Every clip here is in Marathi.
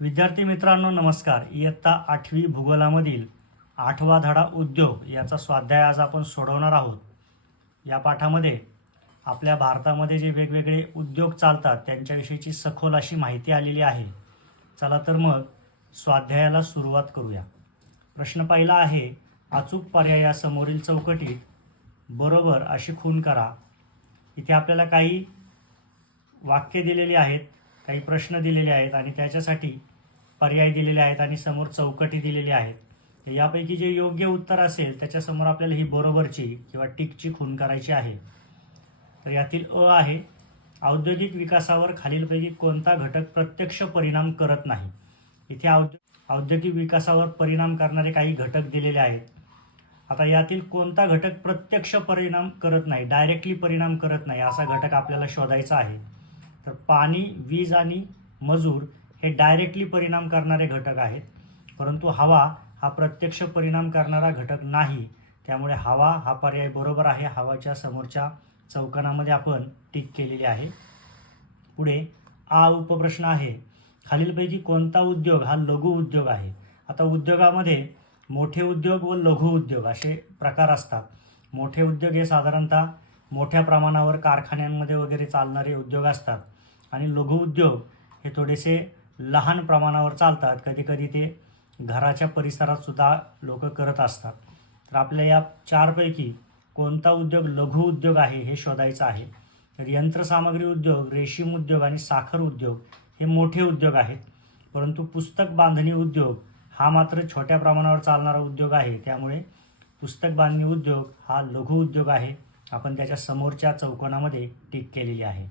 विद्यार्थी मित्रांनो नमस्कार. इयत्ता 8वी भूगोलामधील 8वा धडा उद्योग याचा स्वाध्याय आज आपण सोडवणार आहोत. या पाठामध्ये आपल्या भारतामध्ये जे वेगवेगळे उद्योग चालतात त्यांच्याविषयीची सखोल अशी माहिती आलेली आहे. चला तर मग स्वाध्यायाला सुरुवात करूया. प्रश्न पहिला आहे, अचूक पर्यायासमोरील चौकटीत बरोबर अशी खूण करा. इथे आपल्याला काही वाक्य दिलेली आहेत, काही प्रश्न दिलेले आहेत आणि त्याच्यासाठी पर्याय दिलेले आहेत आणि समोर चौकटी दिलेली आहेत. तर यापैकी जे योग्य उत्तर असेल त्याच्यासमोर आपल्याला ही बरोबरची किंवा टिकची खूण करायची आहे. तर यातील अ आहे, औद्योगिक विकासावर खालीलपैकी कोणता घटक प्रत्यक्ष परिणाम करत नाही. इथे औद्योगिक विकासावर परिणाम करणारे काही घटक दिलेले आहेत. आता यातील कोणता घटक प्रत्यक्ष परिणाम करत नाही, डायरेक्टली परिणाम करत नाही असा घटक आपल्याला शोधायचा आहे. तर पाणी, वीज आणि मजूर हे डायरेक्टली परिणाम करणारे घटक आहेत, परंतु हवा हा प्रत्यक्ष परिणाम करणारा घटक नाही. त्यामुळे हवा हा पर्याय बरोबर आहे. हवाच्या समोरच्या चौकोनामध्ये आपण टिक केलेली आहे. पुढे आ उपप्रश्न आहे, खालीलपैकी कोणता उद्योग हा लघु उद्योग आहे. आता उद्योगामध्ये मोठे उद्योग व लघु उद्योग असे प्रकार असतात. मोठे उद्योग हे साधारणतः मोठ्या प्रमाणावर कारखान्यांमध्ये वगैरे चालणारे उद्योग असतात आणि लघु उद्योग हे थोडेसे लहान प्रमाणावर चालतात. कधी कधी ते घराच्या परिसरात सुद्धा लोक करत असतात. तर आपल्याला या चारपैकी कोणता उद्योग लघु उद्योग आहे हे शोधायचं आहे. तर यंत्रसामग्री उद्योग, रेशीम उद्योग आणि साखर उद्योग हे मोठे उद्योग आहेत, परंतु पुस्तक बांधणी उद्योग हा मात्र छोट्या प्रमाणावर चालणारा उद्योग आहे. त्यामुळे पुस्तक बांधणी उद्योग हा लघु उद्योग आहे. आपण त्याच्या समोरच्या चौकोनामध्ये टिक केलेली आहे.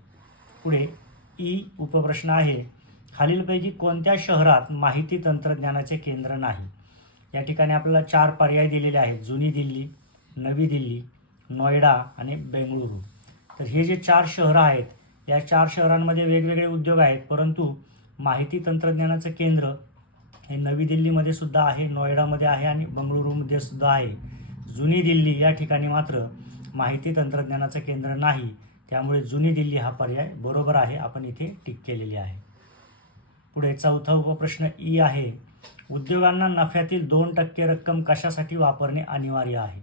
पुढे ई उपप्रश्न आहे, खालीलपैकी कोणत्या शहरात माहिती तंत्रज्ञानाचे केंद्र नाही. या ठिकाणी आपल्याला चार पर्याय दिलेले आहेत, जुनी दिल्ली, नवी दिल्ली, नोएडा आणि बेंगळुरू. तर हे जे चार शहरं आहेत, या चार शहरांमध्ये वेगवेगळे उद्योग आहेत, परंतु माहिती तंत्रज्ञानाचं केंद्र हे नवी दिल्लीमध्ये सुद्धा आहे, नोएडामध्ये आहे आणि बंगळुरूमध्ये सुद्धा आहे. जुनी दिल्ली या ठिकाणी मात्र माहिती तंत्रज्ञानाचं केंद्र नाही. त्यामुळे जुनी दिल्ली हा पर्याय बरोबर आहे. आपण इथे टिक केलेली आहे. पुढे चौथा उपप्रश्न ई आहे, उद्योगांना नफ्यातील 2% रक्कम कशासाठी वापरणे अनिवार्य आहे.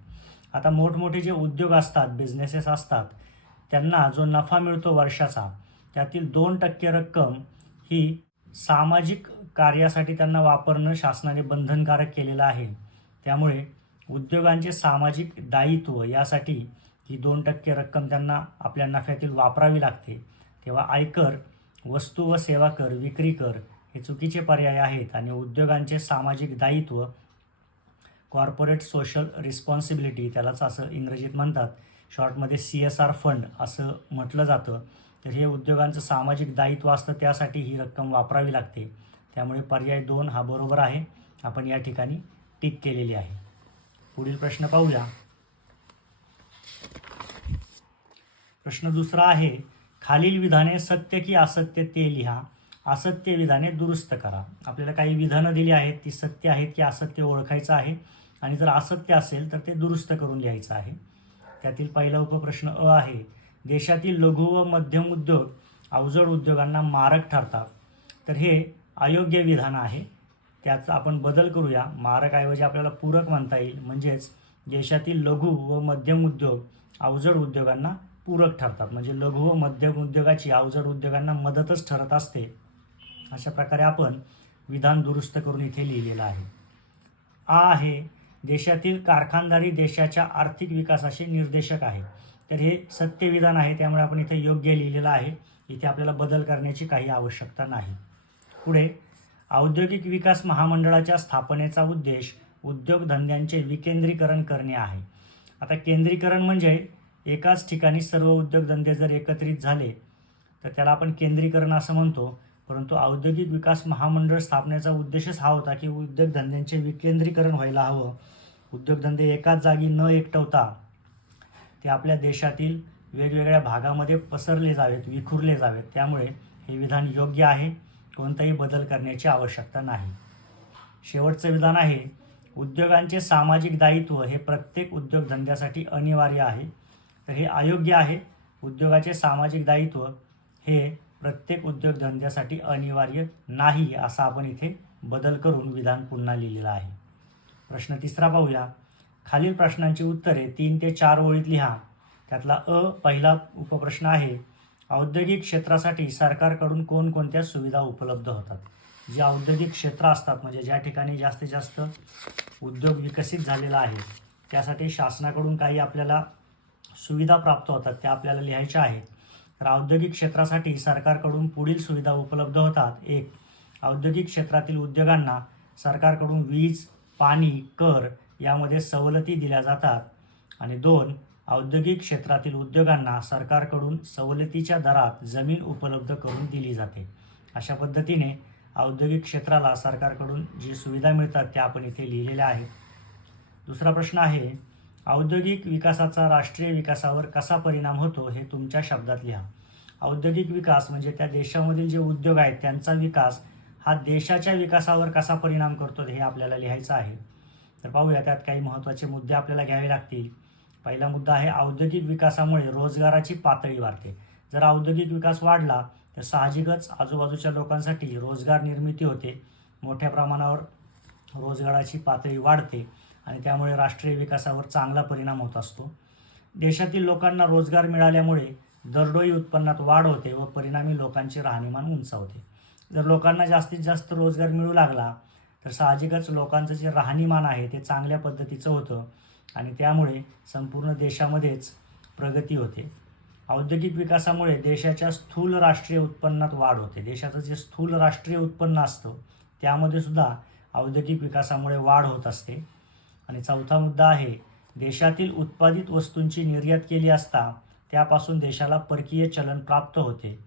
आता मोठमोठे जे उद्योग असतात, बिझनेसेस असतात, त्यांना जो नफा मिळतो वर्षाचा, त्यातील 2% रक्कम ही सामाजिक कार्यासाठी त्यांना वापरणं शासनाने बंधनकारक केलेलं आहे. त्यामुळे उद्योगांचे सामाजिक दायित्व यासाठी ही 2% रक्कम त्यांना आपल्या नफ्यातील वापरावी लागते. तेव्हा आयकर, वस्तू व सेवा कर, विक्री कर हे चुकीचे पर्याय आहेत आणि उद्योगांचे सामाजिक दायित्व, कॉर्पोरेट सोशल रिस्पॉन्सिबिलिटी त्यालाच असं इंग्रजीत म्हणतात, शॉर्टमध्ये CSR फंड असं म्हटलं जातं. तर हे उद्योगांचं सामाजिक दायित्व असतं, त्यासाठी ही रक्कम वापरावी लागते. त्यामुळे पर्याय 2 हा बरोबर आहे. आपण या ठिकाणी टिक केलेली आहे. पुढील प्रश्न पाहूया. प्रश्न दुसरा आहे, खालील विधाने सत्य की असत्य ते लिहा. असत्य विधाने दुरुस्त करा. आपल्याला काही विधानं दिली आहेत, ती सत्य आहेत की असत्य ओळखायचं आहे आणि जर असत्य असेल तर ते दुरुस्त करून लिहायचं आहे. त्यातील पहिला उपप्रश्न अ आहे, देशातील लघु व मध्यम उद्योग अवजड उद्योगांना मारक ठरतात. तर हे अयोग्य विधान आहे. त्याचा आपण बदल करूया. मारकऐवजी आपल्याला पूरक म्हणता येईल. म्हणजेच देशातील लघु व मध्यम उद्योग अवजड उद्योगांना पूरक ठरतात. म्हणजे लघु व मध्यम उद्योगाची अवजड उद्योगांना मदतच ठरत असते. अशा प्रकारे आपण विधान दुरुस्त करून इथे लिहिलेलं आहे. आ आहे, देशातील कारखानदारी देशाच्या आर्थिक विकासाचे निर्देशक आहे. तर हे सत्य विधान आहे, त्यामुळे आपण इथे योग्य लिहिलेलं आहे. इथे आपल्याला बदल करण्याची काही आवश्यकता नाही. पुढे औद्योगिक विकास महामंडळाच्या स्थापनेचा उद्देश उद्योगधंद्यांचे विकेंद्रीकरण करणे आहे. आता केंद्रीकरण म्हणजे एकाच ठिकाणी सर्व उद्योगधंदे जर एकत्रित झाले तर त्याला आपण केंद्रीकरण असं म्हणतो. परंतु औद्योगिक विकास महामंडळ स्थापनेचा उद्देशच हा होता की उद्योगधंद्यांचे विकेंद्रीकरण व्हायला हवं. उद्योगधंदे एकाच जागी न एकटवता ते आपल्या देशातील वेगवेगळ्या भागामध्ये पसरले जावेत, विखुरले जावेत. त्यामुळे हे विधान योग्य आहे. कोणताही बदल करण्याची आवश्यकता नाही. शेवटचं विधान आहे, उद्योगांचे सामाजिक दायित्व हे प्रत्येक उद्योगधंद्यासाठी अनिवार्य आहे. तर हे अयोग्य आहे. उद्योगाचे सामाजिक दायित्व हे प्रत्येक उद्योगधंद्यासाठी अनिवार्य नाही, असा आपण इथे बदल करून विधान पुन्हा लिहिलेलं आहे. प्रश्न तिसरा पाहूया. खालील प्रश्नांची उत्तरे 3 ते 4 ओळीत लिहा. त्यातला पहिला उपप्रश्न आहे, औद्योगिक क्षेत्रासाठी सरकारकडून कोणकोणत्या सुविधा उपलब्ध होतात. जे औद्योगिक क्षेत्र असतात म्हणजे ज्या ठिकाणी जास्तीत जास्त उद्योग विकसित झालेला आहे त्यासाठी शासनाकडून काही आपल्याला सुविधा प्राप्त होतात, त्या आपल्याला लिहायच्या आहेत. तर औद्योगिक क्षेत्रासाठी सरकारकडून पुढील सुविधा उपलब्ध होतात. 1. औद्योगिक क्षेत्रातील उद्योगांना सरकारकडून वीज, पाणी, कर यामध्ये सवलती दिल्या जातात. आणि 2. औद्योगिक क्षेत्रातील उद्योगांना सरकारकडून सवलतीच्या दरात जमीन उपलब्ध करून दिली जाते. अशा पद्धतीने औद्योगिक क्षेत्राला सरकारकडून जी सुविधा मिळतात त्या आपण इथे लिहिलेल्या आहेत. दुसरा प्रश्न आहे, औद्योगिक विकासाचा राष्ट्रीय विकासावर कसा परिणाम होतो हे तुमच्या शब्दात लिहा. औद्योगिक विकास म्हणजे त्या देशामधील जे उद्योग आहेत त्यांचा विकास हा देशाच्या विकासावर कसा परिणाम करतो हे आपल्याला लिहायचं आहे. तर पाहूया, त्यात काही महत्त्वाचे मुद्दे आपल्याला घ्यावे लागतील. पहिला मुद्दा आहे, औद्योगिक विकासामुळे रोजगाराची पातळी वाढते. जर औद्योगिक विकास वाढला तर साहजिकच आजूबाजूच्या लोकांसाठी रोजगार निर्मिती होते, मोठ्या प्रमाणावर रोजगाराची पातळी वाढते आणि त्यामुळे राष्ट्रीय विकासावर चांगला परिणाम होत असतो. देशातील लोकांना रोजगार मिळाल्यामुळे दरडोई उत्पन्नात वाढ होते व परिणामी लोकांचे राहणीमान उंचावते. जर लोकांना जास्तीत जास्त रोजगार मिळू लागला तर साहजिकच लोकांचं जे राहणीमान आहे ते चांगल्या पद्धतीचं होतं आणि त्यामुळे संपूर्ण देशामध्येच प्रगती होते. औद्योगिक विकासामुळे देशाच्या स्थूल राष्ट्रीय उत्पन्नात वाढ होते. देशाचं जे स्थूल राष्ट्रीय उत्पन्न असतं त्यामध्ये सुद्धा औद्योगिक विकासामुळे वाढ होत असते. आणि चौथा मुद्दा आहे, देशातील उत्पादित वस्तूंची निर्यात केली असता त्यापासून देशाला परकीय चलन प्राप्त होते.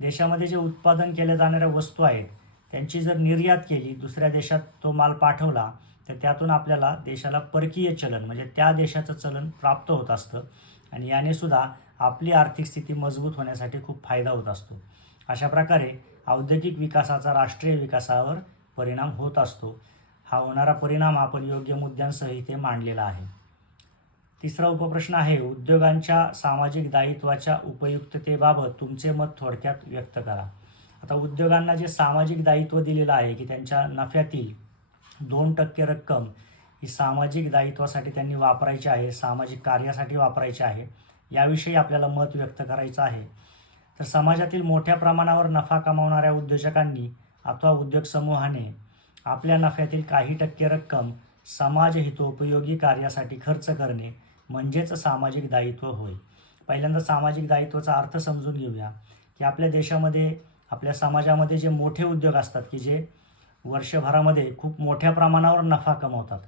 देशामध्ये जे उत्पादन केल्या जाणाऱ्या वस्तू आहेत त्यांची जर निर्यात केली, दुसऱ्या देशात तो माल पाठवला तर त्यातून आपल्याला देशाला परकीय चलन म्हणजे त्या देशाचं चलन प्राप्त होत असतं आणि याने सुद्धा आपली आर्थिक स्थिती मजबूत होण्यासाठी खूप फायदा होत असतो. अशा प्रकारे औद्योगिक विकासाचा राष्ट्रीय विकासावर परिणाम होत असतो. हा होणारा परिणाम आपण योग्य मुद्द्यांसह इथे मांडलेला आहे. तिसरा उपप्रश्न आहे, उद्योगांच्या सामाजिक दायित्वाच्या उपयुक्ततेबाबत तुमचे मत थोडक्यात व्यक्त करा. आता उद्योगांना जे सामाजिक दायित्व दिलेलं आहे की त्यांच्या नफ्यातील 2% रक्कम ही सामाजिक दायित्वासाठी त्यांनी वापरायची आहे, सामाजिक कार्यासाठी वापरायची आहे, याविषयी आपल्याला मत व्यक्त करायचं आहे. तर समाजातील मोठ्या प्रमाणावर नफा कमावणाऱ्या उद्योजकांनी अथवा उद्योग समूहाने आपल्या नफ्यातील काही टक्के रक्कम समाज हितोपयोगी कार्यासाठी खर्च करणे म्हणजेच सामाजिक दायित्व होय. पहिल्यांदा सामाजिक दायित्वाचा अर्थ समजून घेऊया की आपल्या देशामध्ये, आपल्या समाजामध्ये जे मोठे उद्योग असतात की जे वर्षभरामध्ये खूप मोठ्या प्रमाणावर नफा कमवतात,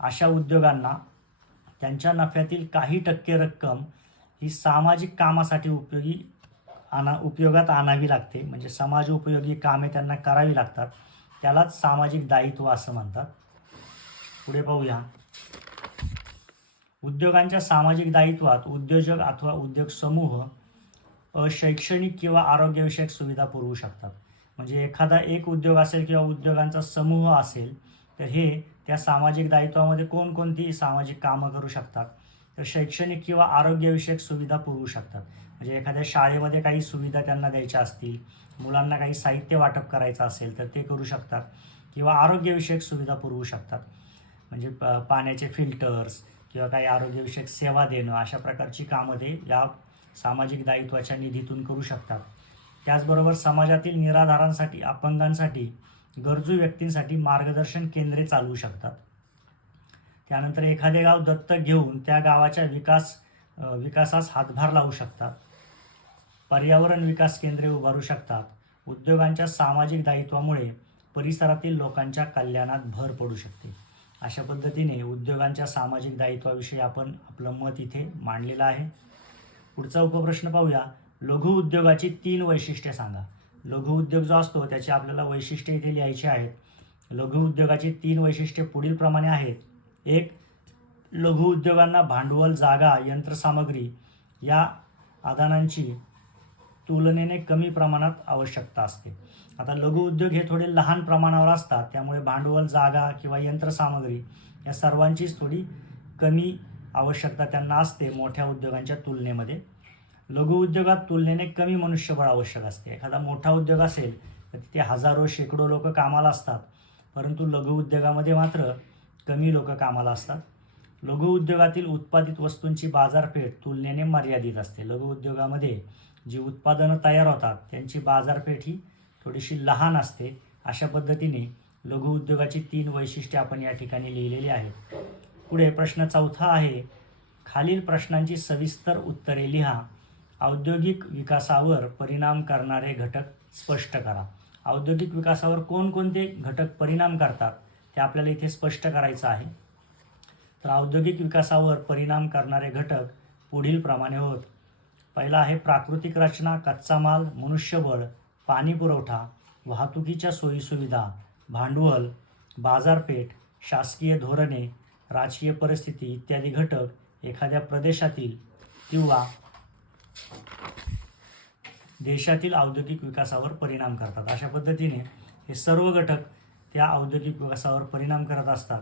अशा उद्योगांना त्यांच्या नफ्यातील काही टक्के रक्कम ही सामाजिक कामासाठी उपयोगात आणावी लागते. म्हणजे समाज उपयोगी कामे त्यांना करावी लागतात, त्यालाच सामाजिक दायित्व असं म्हणतात. पुढे पाहूया, उद्योगांच्या सामाजिक दायित्वात उद्योजक अथवा उद्योग समूह शैक्षणिक किंवा आरोग्यविषयक सुविधा पुरवू शकतात. म्हणजे एखादा एक उद्योग असेल किंवा उद्योगांचा समूह असेल तर हे त्या सामाजिक दायित्वामध्ये कोणकोणती सामाजिक कामं करू शकतात, तर शैक्षणिक किंवा आरोग्यविषयक सुविधा पुरवू शकतात. म्हणजे एखाद्या शाळेमध्ये काही सुविधा त्यांना द्यायच्या असतील, मुलांना काही साहित्य वाटप करायचं असेल तर ते करू शकतात किंवा आरोग्यविषयक सुविधा पुरवू शकतात. म्हणजे पाण्याचे फिल्टर्स किंवा काही आरोग्यविषयक सेवा देणं, अशा प्रकारची कामं ते या सामाजिक दायित्वाच्या निधीतून करू शकतात. त्याचबरोबर समाजातील निराधारांसाठी, अपंगांसाठी, गरजू व्यक्तींसाठी मार्गदर्शन केंद्रे चालवू शकतात. त्यानंतर एखादे गाव दत्तक घेऊन त्या गावाच्या विकासास हातभार लावू शकतात. पर्यावरण विकास केंद्रे उभारू शकतात. उद्योगांच्या सामाजिक दायित्वामुळे परिसरातील लोकांच्या कल्याणात भर पडू शकते. अशा पद्धतीने उद्योगांच्या सामाजिक दायित्वाविषयी आपण आपलं मत इथे मांडलेलं आहे. पुढचा उपप्रश्न पाहूया, लघु उद्योगाची 3 वैशिष्ट्ये सांगा. लघु उद्योग जो असतो त्याची आपल्याला वैशिष्ट्ये इथे लिहायची आहेत. लघु उद्योगाची 3 वैशिष्ट्ये पुढील प्रमाणे आहेत. 1. लघु उद्योगांना भांडवल, जागा, यंत्रसामग्री या आदानांची तुलनेने कमी प्रमाणात आवश्यकता असते. आता लघु उद्योग हे थोडे लहान प्रमाणावर असतात, त्यामुळे भांडवल, जागा किंवा यंत्रसामग्री या सर्वांचीच थोडी कमी आवश्यकता त्यांना असते मोठ्या उद्योगांच्या तुलनेमध्ये. लघुउद्योगात तुलनेने कमी मनुष्यबळ आवश्यक असते. एखादा मोठा उद्योग असेल तर तिथे हजारो शेकडो लोक कामाला असतात, परंतु लघुउद्योगामध्ये मात्र कमी लोक कामाला असतात. लघुउद्योगातील उत्पादित वस्तूंची बाजारपेठ तुलनेने मर्यादित असते. लघुउद्योगामध्ये जी उत्पादनं तयार होतात त्यांची बाजारपेठ ही थोडीशी लहान असते. अशा पद्धतीने लघुउद्योगाची 3 वैशिष्ट्ये आपण या ठिकाणी लिहिलेली आहेत. पुढे प्रश्न 4 आहे, खालील प्रश्नांची सविस्तर उत्तरे लिहा. औद्योगिक विकासावर परिणाम करणारे घटक स्पष्ट करा. औद्योगिक विकासावर कोणकोणते घटक परिणाम करतात ते आपल्याला इथे स्पष्ट करायचं आहे. तर औद्योगिक विकासावर परिणाम करणारे घटक पुढील प्रमाणे होत. पहिला आहे प्राकृतिक रचना, कच्चा माल, मनुष्यबळ, पाणी पुरवठा, वाहतुकीच्या सोयीसुविधा, भांडवल, बाजारपेठ, शासकीय धोरणे, राजकीय परिस्थिती इत्यादी घटक एखाद्या प्रदेशातील किंवा देशातील औद्योगिक विकासावर परिणाम करतात. अशा पद्धतीने हे सर्व घटक त्या औद्योगिक विकासावर परिणाम करत असतात.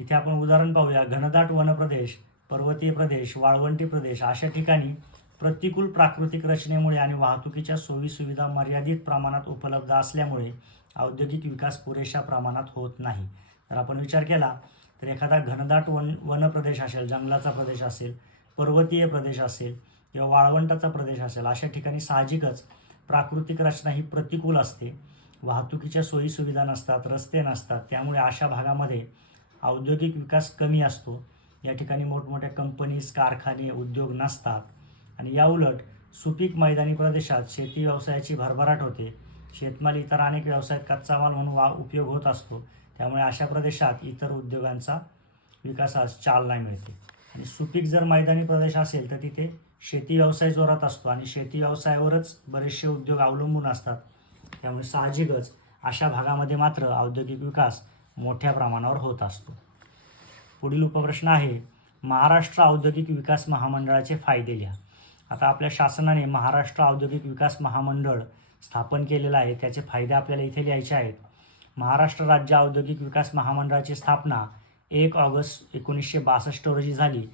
इथे आपण उदाहरण पाहूया. घनदाट वनप्रदेश, पर्वतीय प्रदेश, वाळवंटी प्रदेश अशा ठिकाणी प्रतिकूल प्राकृतिक रचनेमुळे आणि वाहतुकीच्या सोयीसुविधा मर्यादित प्रमाणात उपलब्ध असल्यामुळे औद्योगिक विकास पुरेशा प्रमाणात होत नाही. जर आपण विचार केला तर एखादा घनदाट वनप्रदेश असेल, जंगलाचा प्रदेश असेल, पर्वतीय प्रदेश असेल किंवा वाळवंटाचा प्रदेश असेल, अशा ठिकाणी साहजिकच प्राकृतिक रचना ही प्रतिकूल असते. वाहतुकीच्या सोयीसुविधा नसतात, रस्ते नसतात, त्यामुळे अशा भागामध्ये औद्योगिक विकास कमी असतो. या ठिकाणी मोठमोठ्या कंपनीज, कारखाने, उद्योग नसतात. आणि याउलट सुपीक मैदानी प्रदेशात शेती व्यवसायाची भरभराट होते. शेतमाल इतर अनेक व्यवसायात कच्चा माल म्हणून उपयोग होत असतो. त्यामुळे अशा प्रदेशात इतर उद्योगांचा विकासास चालना मिळते. आणि सुपीक जर मैदानी प्रदेश असेल तर तिथे शेती व्यवसाय जोरात असतो आणि शेती व्यवसायावरच बरेचसे उद्योग अवलंबून असतात. त्यामुळे साहजिकच अशा भागामध्ये मात्र औद्योगिक विकास मोठ्या प्रमाणावर होत असतो. पुढील उपप्रश्न आहे, महाराष्ट्र औद्योगिक विकास महामंडळाचे फायदे लिहा. आता आपल्या शासनाने महाराष्ट्र औद्योगिक विकास महामंडळ स्थापन केलेलं आहे. त्याचे फायदे आपल्याला इथे लिहायचे आहेत. महाराष्ट्र राज्य औद्योगिक विकास महामंडळाची स्थापना 1 ऑगस्ट 1962 रोजी झाली.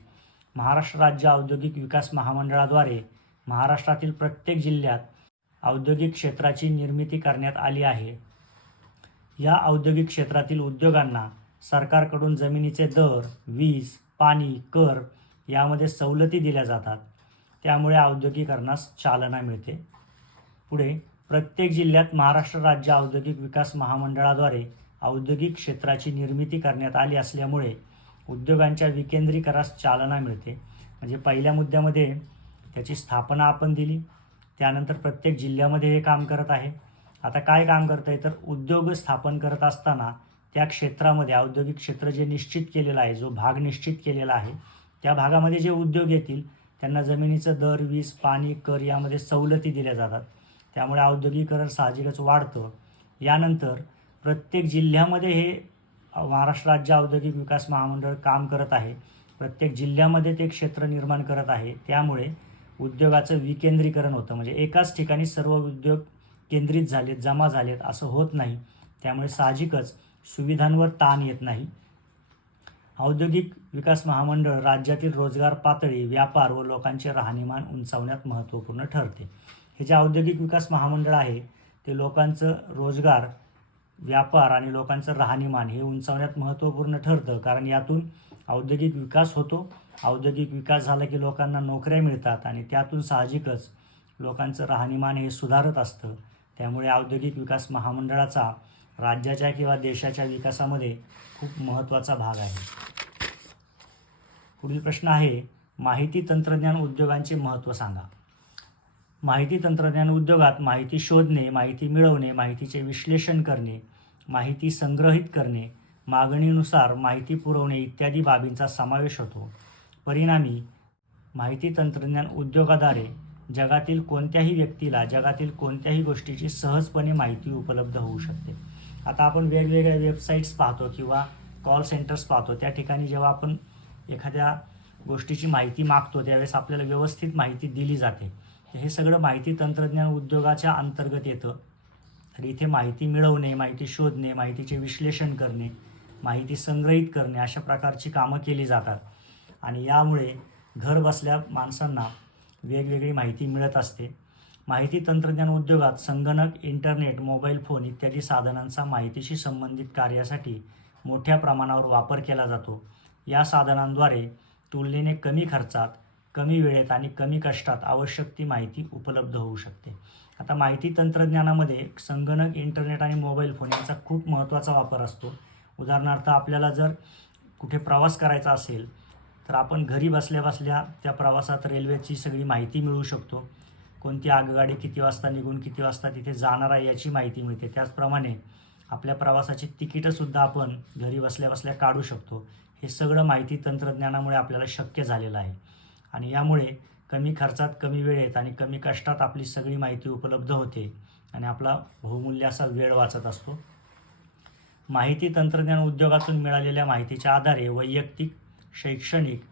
महाराष्ट्र राज्य औद्योगिक विकास महामंडळाद्वारे महाराष्ट्रातील प्रत्येक जिल्ह्यात औद्योगिक क्षेत्राची निर्मिती करण्यात आली आहे. या औद्योगिक क्षेत्रातील उद्योगांना सरकारकडून जमिनीचे दर, वीज, पाणी, कर यामध्ये सवलती दिल्या जातात. त्यामुळे औद्योगिकरणास चालना मिळते. पुढे प्रत्येक जिल्ह्यात महाराष्ट्र राज्य औद्योगिक विकास महामंडळाद्वारे औद्योगिक क्षेत्राची निर्मिती करण्यात आली असल्यामुळे उद्योगांच्या विकेंद्रीकरणास चालना मिळते. म्हणजे पहिल्या मुद्द्यामध्ये त्याची स्थापना आपण दिली, त्यानंतर प्रत्येक जिल्ह्यामध्ये हे काम करत आहे. आता काय काम करत आहे तर उद्योग स्थापन करत असताना त्या क्षेत्रामध्ये औद्योगिक क्षेत्र जे निश्चित केलेलं आहे, जो भाग निश्चित केलेला आहे, त्या भागामध्ये जे उद्योग येतील त्यांना जमिनीचं दर, वीज, पाणी, कर यामध्ये सवलती दिल्या जातात. त्यामुळे औद्योगिकरण साहजिकच वाढतं. यानंतर प्रत्येक जिल्ह्यामध्ये हे महाराष्ट्र राज्य औद्योगिक विकास महामंडळ काम करत आहे. प्रत्येक जिल्ह्यामध्ये ते क्षेत्र निर्माण करत आहे. त्यामुळे उद्योगाचं विकेंद्रीकरण होतं. म्हणजे एकाच ठिकाणी सर्व उद्योग केंद्रित झालेत, जमा झालेत असं होत नाही. त्यामुळे साहजिकच सुविधांवर ताण येत नाही. औद्योगिक विकास महामंडळ राज्यातील रोजगार पातळी, व्यापार व लोकांचे राहणीमान उंचावण्यात महत्त्वपूर्ण ठरते. हे जे औद्योगिक विकास महामंडळ आहे ते लोकांचं रोजगार, व्यापार आणि लोकांचं राहणीमान हे उंचावण्यात महत्त्वपूर्ण ठरतं. कारण यातून औद्योगिक विकास होतो. औद्योगिक विकास झाला की लोकांना नोकऱ्या मिळतात आणि त्यातून साहजिकच लोकांचं राहणीमान हे सुधारत असतं. त्यामुळे औद्योगिक विकास महामंडळाचा राज्याच्या किंवा देशाच्या विकासामध्ये खूप महत्त्वाचा भाग आहे. पुढील प्रश्न आहे, माहिती तंत्रज्ञान उद्योगांचे महत्त्व सांगा. माहिती तंत्रज्ञान उद्योगात माहिती शोधणे, माहिती मिळवणे, माहितीचे विश्लेषण करणे, माहिती संग्रहित करणे, मागणीनुसार माहिती पुरवणे इत्यादी बाबींचा समावेश होतो. परिणामी माहिती तंत्रज्ञान उद्योगाद्वारे जगातील कोणत्याही व्यक्तीला जगातील कोणत्याही गोष्टीची सहजपणे माहिती उपलब्ध होऊ शकते. आता आपण वेगवेगळ्या वेबसाईट्स पाहतो किंवा कॉल सेंटर्स पाहतो. त्या ठिकाणी जेव्हा आपण एखाद्या गोष्टीची माहिती मागतो त्यावेळेस आपल्याला व्यवस्थित माहिती दिली जाते. हे सगळं माहिती तंत्रज्ञान उद्योगाच्या अंतर्गत येतं. तर इथे माहिती मिळवणे, माहिती शोधणे, माहितीचे विश्लेषण करणे, माहिती संग्रहित करणे अशा प्रकारची कामं केली जातात. आणि यामुळे घर बसल्या माणसांना वेगवेगळी माहिती मिळत असते. माहिती तंत्रज्ञान उद्योगात संगणक, इंटरनेट, मोबाईल फोन इत्यादी साधनांचा माहितीशी संबंधित कार्यासाठी मोठ्या प्रमाणावर वापर केला जातो. या साधनांद्वारे तुलनेने कमी खर्चात, कमी वेळेत आणि कमी कष्टात आवश्यक ती माहिती उपलब्ध होऊ शकते. आता माहिती तंत्रज्ञानामध्ये संगणक, इंटरनेट आणि मोबाईल फोन यांचा खूप महत्त्वाचा वापर असतो. उदाहरणार्थ आपल्याला जर कुठे प्रवास करायचा असेल तर आपण घरी बसल्या बसल्या त्या प्रवासात रेल्वेची सगळी माहिती मिळवू शकतो. कोणती आगगाडी किती वाजता निघून किती वाजता तिथे जाणार आहे याची माहिती मिळते. त्याचप्रमाणे आपल्या प्रवासाची तिकीटंसुद्धा आपण घरी बसल्या बसल्या काढू शकतो. हे सगळं माहिती तंत्रज्ञानामुळे आपल्याला शक्य झालेलं आहे आणि यामुळे कमी खर्चात, कमी वेळेत आणि कमी कष्टात आपली सगळी माहिती उपलब्ध होते आणि आपला बहुमूल्य असा वेळ वाचत असतो. माहिती तंत्रज्ञान उद्योगातून मिळालेल्या माहितीच्या आधारे वैयक्तिक, शैक्षणिक,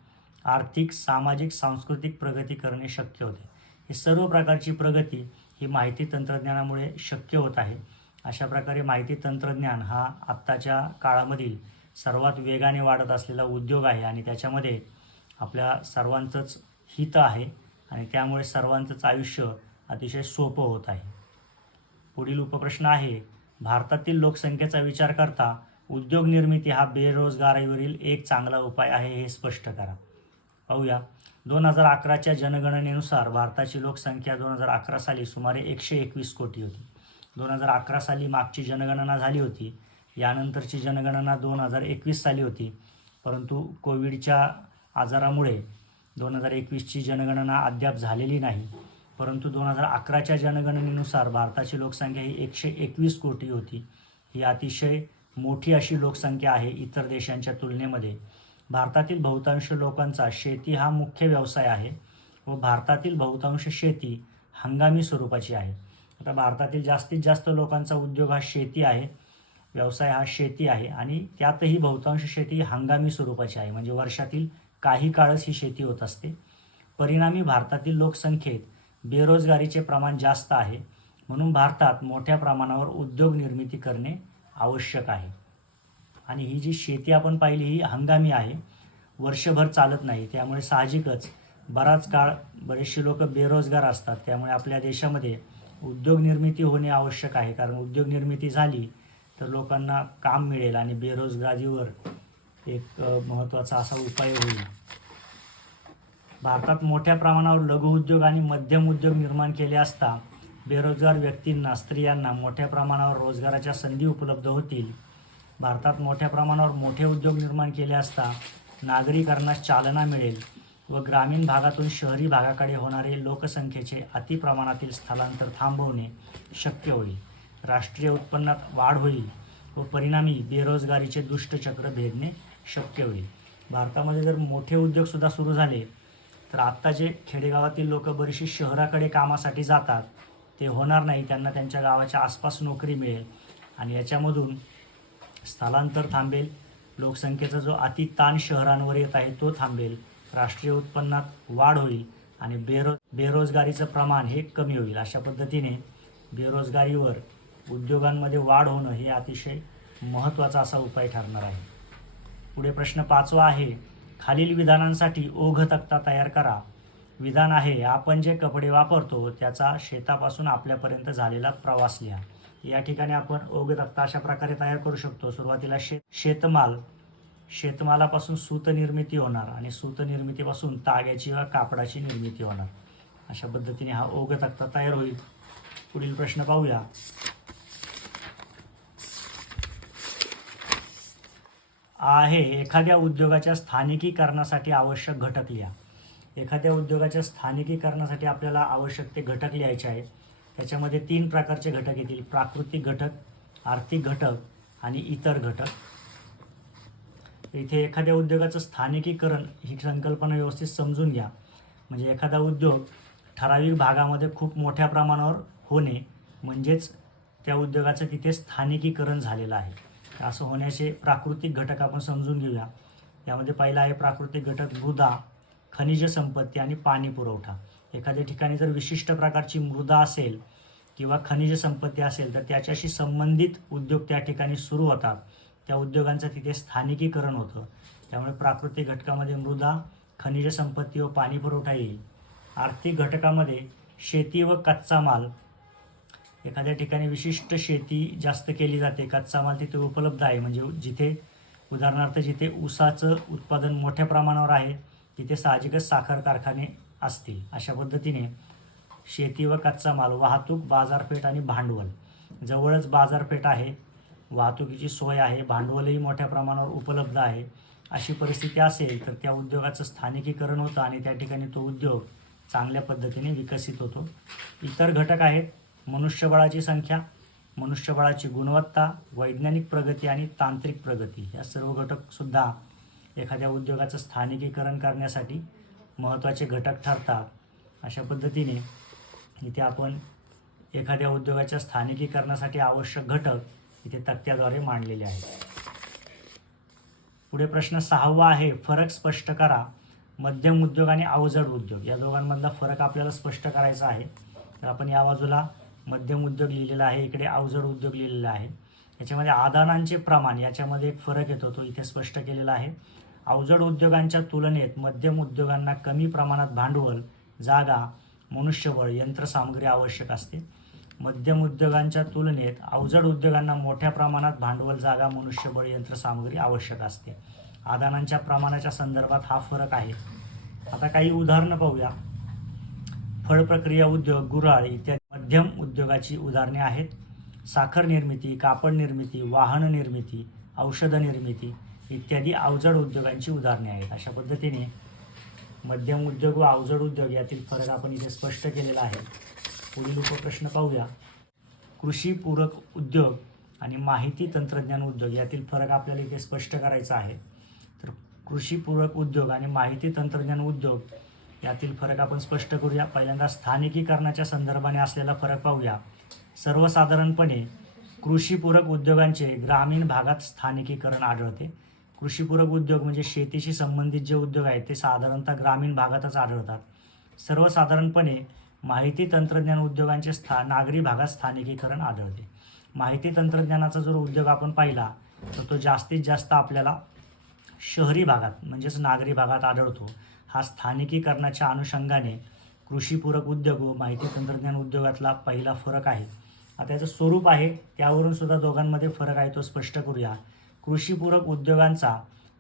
आर्थिक, सामाजिक, सांस्कृतिक प्रगती करणे शक्य होते. ही सर्व प्रकारची प्रगती ही माहिती तंत्रज्ञानामुळे शक्य होत आहे. अशा प्रकारे माहिती तंत्रज्ञान हा आत्ताच्या काळामधील सर्वात वेगाने वाढत असलेला उद्योग आहे आणि त्याच्यामध्ये आपल्या सर्वांचंच हित आहे आणि त्यामुळे सर्वांचंच आयुष्य अतिशय सोपं होत आहे. पुढील उपप्रश्न आहे, भारतातील लोकसंख्येचा विचार करता उद्योग निर्मिती हा बेरोजगारीवरील एक चांगला उपाय आहे हे स्पष्ट करा. पाहूया. 2011च्या जनगणनेनुसार भारताची लोकसंख्या 2011 साली सुमारे 121 कोटी होती. 2011 साली मागची जनगणना झाली होती. यानंतरची जनगणना 2021 साली होती. परंतु कोविडच्या आजारामुळे 2021ची जनगणना अद्याप झालेली नाही. परंतु 2011च्या जनगणनेनुसार भारताची लोकसंख्या ही 121 कोटी होती. ही अतिशय मोठी अशी लोकसंख्या आहे इतर देशांच्या तुलनेमध्ये. भारतातील बहुतांश लोकांचा शेती हा मुख्य व्यवसाय आहे व भारतातील बहुतांश शेती हंगामी स्वरूपाची आहे. आता भारतातील जास्तीत जास्त लोकांचा उद्योग हा शेती आहे, व्यवसाय हा शेती आहे आणि त्यातही बहुतांश शेती हंगामी स्वरूपाची आहे, म्हणजे वर्षातील काही काळच ही शेती होत असते. परिणामी भारतातील लोकसंख्येत बेरोजगारीचे प्रमाण जास्त आहे. म्हणून भारतात मोठ्या प्रमाणावर उद्योग निर्मिती करणे आवश्यक आहे. आणि ही जी शेती आपण पाहिली ही हंगामी आहे, वर्षभर चालत नाही. त्यामुळे साहजिकच बराच काळ बरेचसे लोक बेरोजगार असतात. त्यामुळे आपल्या देशामध्ये उद्योग निर्मिती होणे आवश्यक आहे, कारण उद्योग निर्मिती झाली तर लोकांना काम मिळेल आणि बेरोजगारीवर एक महत्त्वाचा असा उपाय होईल. भारतात मोठ्या प्रमाणावर लघुउद्योग आणि मध्यम उद्योग निर्माण केले असता बेरोजगार व्यक्तींना, स्त्रियांना मोठ्या प्रमाणावर रोजगाराच्या संधी उपलब्ध होतील. भारतात मोठ्या प्रमाणावर मोठे उद्योग निर्माण केले असता नागरीकरणास चालना मिळेल व ग्रामीण भागातून शहरी भागाकडे होणारे लोकसंख्येचे अतिप्रमाणातील स्थलांतर थांबवणे शक्य होईल. राष्ट्रीय उत्पन्नात वाढ होईल व परिणामी बेरोजगारीचे दुष्टचक्र भेदणे शक्य होईल. भारतामध्ये जर मोठे उद्योगसुद्धा सुरू झाले तर आत्ता जे खेडेगावातील लोक बरीचशी शहराकडे कामासाठी जातात ते होणार नाही. त्यांना त्यांच्या गावाच्या आसपास नोकरी मिळेल आणि याच्यामधून स्थलांतर थांबेल. लोकसंख्येचा जो अतिताण शहरांवर येत आहे तो थांबेल. राष्ट्रीय उत्पन्नात वाढ होईल आणि बेरोजगारीचं प्रमाण हे कमी होईल. अशा पद्धतीने बेरोजगारीवर उद्योगांमध्ये वाढ होणं हे अतिशय महत्त्वाचा असा उपाय ठरणार आहे. पुढे प्रश्न 5वा आहे, खालील विधानांसाठी ओघ तक्ता तयार करा. विधान आहे, आपण जे कपडे वापरतो त्याचा शेतापासून आपल्यापर्यंत झालेला प्रवास लिहा. या ठिकाणी आपण ओघ तक्ता अशा प्रकारे तयार करू शकतो. सुरुवातीला शेतमालापासून सूत निर्मिती होणार आणि सूत निर्मितीपासून ताग्याची व कापडाची निर्मिती होणार. अशा पद्धतीने हा ओघ तक्ता तयार होईल. पुढील प्रश्न पाहूया. आहे, एखाद्या उद्योगाच्या स्थानिकीकरणासाठी आवश्यक घटक लिहा. एखाद्या उद्योगाच्या स्थानिकीकरणासाठी आपल्याला आवश्यक ते घटक लिहायचे आहेत. त्याच्यामध्ये 3 प्रकारचे घटक येतील: प्राकृतिक घटक, आर्थिक घटक आणि इतर घटक. इथे एखाद्या उद्योगाचं स्थानिकीकरण ही संकल्पना व्यवस्थित समजून घ्या. म्हणजे एखादा उद्योग ठराविक भागामध्ये खूप मोठ्या प्रमाणावर होणे म्हणजेच त्या उद्योगाचं तिथे स्थानिकीकरण झालेलं आहे. असं होण्याचे प्राकृतिक घटक आपण समजून घेऊया. यामध्ये पहिला आहे प्राकृतिक घटक मृदा, खनिज संपत्ती आणि पाणी पुरवठा. एखाद्या ठिकाणी जर विशिष्ट प्रकारची मृदा असेल किंवा खनिज संपत्ती असेल तर त्याच्याशी संबंधित उद्योग त्या ठिकाणी सुरू होतात. त्या उद्योगांचं तिथे स्थानिकीकरण होतं. त्यामुळे प्राकृतिक घटकामध्ये मृदा, खनिज संपत्ती व पाणी पुरवठा येईल. आर्थिक घटकामध्ये शेती व कच्चा माल, एखाद्या ठिकाणी विशिष्ट शेती जास्त केली जाते, कच्चा माल तिथे उपलब्ध आहे, म्हणजे जिथे उदाहरणार्थ जिथे ऊसाचं उत्पादन मोठ्या प्रमाणावर आहे तिथे साहजिकच साखर कारखाने असतील. अशा पद्धतीने शेती व कच्चा माल, वाहतूक, बाजारपेठ आणि भांडवल, जवळच बाजारपेठ आहे, वाहतुकीची सोय आहे, भांडवलही मोठ्या प्रमाणावर उपलब्ध आहे, अशी परिस्थिती असेल तर त्या उद्योगाचं स्थानिकीकरण होतं आणि त्या ठिकाणी तो उद्योग चांगल्या पद्धतीने विकसित होतो. इतर घटक आहेत मनुष्यबळाची संख्या, मनुष्यबळाची गुणवत्ता, वैज्ञानिक प्रगती आणि तांत्रिक प्रगती. या सर्व घटकसुद्धा एखाद्या उद्योगाचं स्थानिकीकरण करण्यासाठी महत्त्वाचे घटक ठरतात. अशा पद्धतीने इथे आपण एखाद्या उद्योगाच्या स्थानिकीकरणासाठी आवश्यक घटक इथे तक्त्याद्वारे मांडलेले आहेत. पुढे प्रश्न 6वा आहे, फरक स्पष्ट करा. मध्यम उद्योग आणि अवजड उद्योग या दोघांमधला फरक आपल्याला स्पष्ट करायचा आहे. तर आपण या बाजूला मध्यम उद्योग लिहिलेला आहे, इकडे अवजड उद्योग लिहिलेला आहे. याच्यामध्ये आदानांचे प्रमाण याच्यामध्ये एक फरक येतो, तो इथे स्पष्ट केलेला आहे. अवजड उद्योगांच्या तुलनेत मध्यम उद्योगांना कमी प्रमाणात भांडवल, जागा, मनुष्यबळ, यंत्रसामग्री आवश्यक असते. मध्यम उद्योगांच्या तुलनेत अवजड उद्योगांना मोठ्या प्रमाणात भांडवल, जागा, मनुष्यबळ, यंत्रसामग्री आवश्यक असते. आदानांच्या प्रमाणाच्या संदर्भात हा फरक आहे. आता काही उदाहरणं पाहूया. फळ प्रक्रिया उद्योग, गुऱ्हाळ इत्यादी मध्यम उद्योगाची उदाहरणे आहेत. साखर निर्मिती, कापड निर्मिती, वाहन निर्मिती, औषध निर्मिती इत्यादी अवजड उद्योगांची उदाहरणे आहेत. अशा पद्धतीने मध्यम उद्योग व अवजड उद्योग यातील फरक आपण इथे स्पष्ट केलेला आहे. पुढील उपप्रश्न पाहूया. कृषीपूरक उद्योग आणि माहिती तंत्रज्ञान उद्योग यातील फरक आपल्याला इथे स्पष्ट करायचा आहे. तर कृषीपूरक उद्योग आणि माहिती तंत्रज्ञान उद्योग यातील फरक आपण स्पष्ट करूया. पहिल्यांदा स्थानिकीकरणाच्या संदर्भाने असलेला फरक पाहूया. सर्वसाधारणपणे कृषीपूरक उद्योगांचे ग्रामीण भागात स्थानिकीकरण आढळते. कृषीपूरक उद्योग म्हणजे शेतीशी संबंधित जे उद्योग आहेत ते साधारणतः ग्रामीण भागातच आढळतात. सर्वसाधारणपणे माहिती तंत्रज्ञान उद्योगांचे नागरी भागात स्थानिकीकरण आढळते. माहिती तंत्रज्ञानाचा जर उद्योग आपण पाहिला तर तो जास्तीत जास्त आपल्याला शहरी भागात म्हणजेच नागरी भागात आढळतो. हा स्थानिकीकरणाच्या अनुषंगाने कृषीपूरक उद्योग व माहिती तंत्रज्ञान उद्योगातला पहिला फरक आहे. आता याचं स्वरूप आहे त्यावरून सुद्धा दोघांमध्ये फरक आहे, तो स्पष्ट करूया. कृषीपूरक उद्योगांचा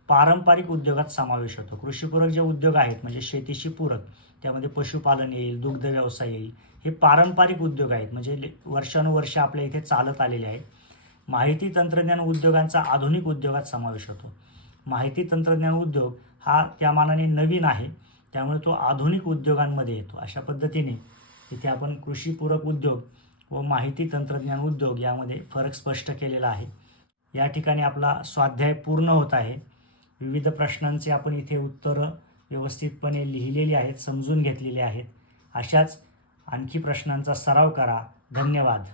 पारंपरिक उद्योगात समावेश होतो. कृषीपूरक जे उद्योग आहेत म्हणजे शेतीशी पूरक, त्यामध्ये पशुपालन येईल, दुग्ध व्यवसाय येईल, हे पारंपरिक उद्योग आहेत म्हणजे वर्षानुवर्ष आपल्या इथे चालत आलेले आहेत. माहिती तंत्रज्ञान उद्योगांचा आधुनिक उद्योगात समावेश होतो. माहिती तंत्रज्ञान उद्योग हा त्या मानाने नवीन आहे त्यामुळे तो आधुनिक उद्योगांमध्ये येतो. अशा पद्धतीने इथे आपण कृषीपूरक उद्योग व माहिती तंत्रज्ञान उद्योग यामध्ये फरक स्पष्ट केलेला आहे. या ठिकाणी आपला स्वाध्याय पूर्ण होत आहे. विविध प्रश्नांचे आपण इथे उत्तरं व्यवस्थितपणे लिहिलेली आहेत, समजून घेतलेली आहेत. अशाच आणखी प्रश्नांचा सराव करा. धन्यवाद.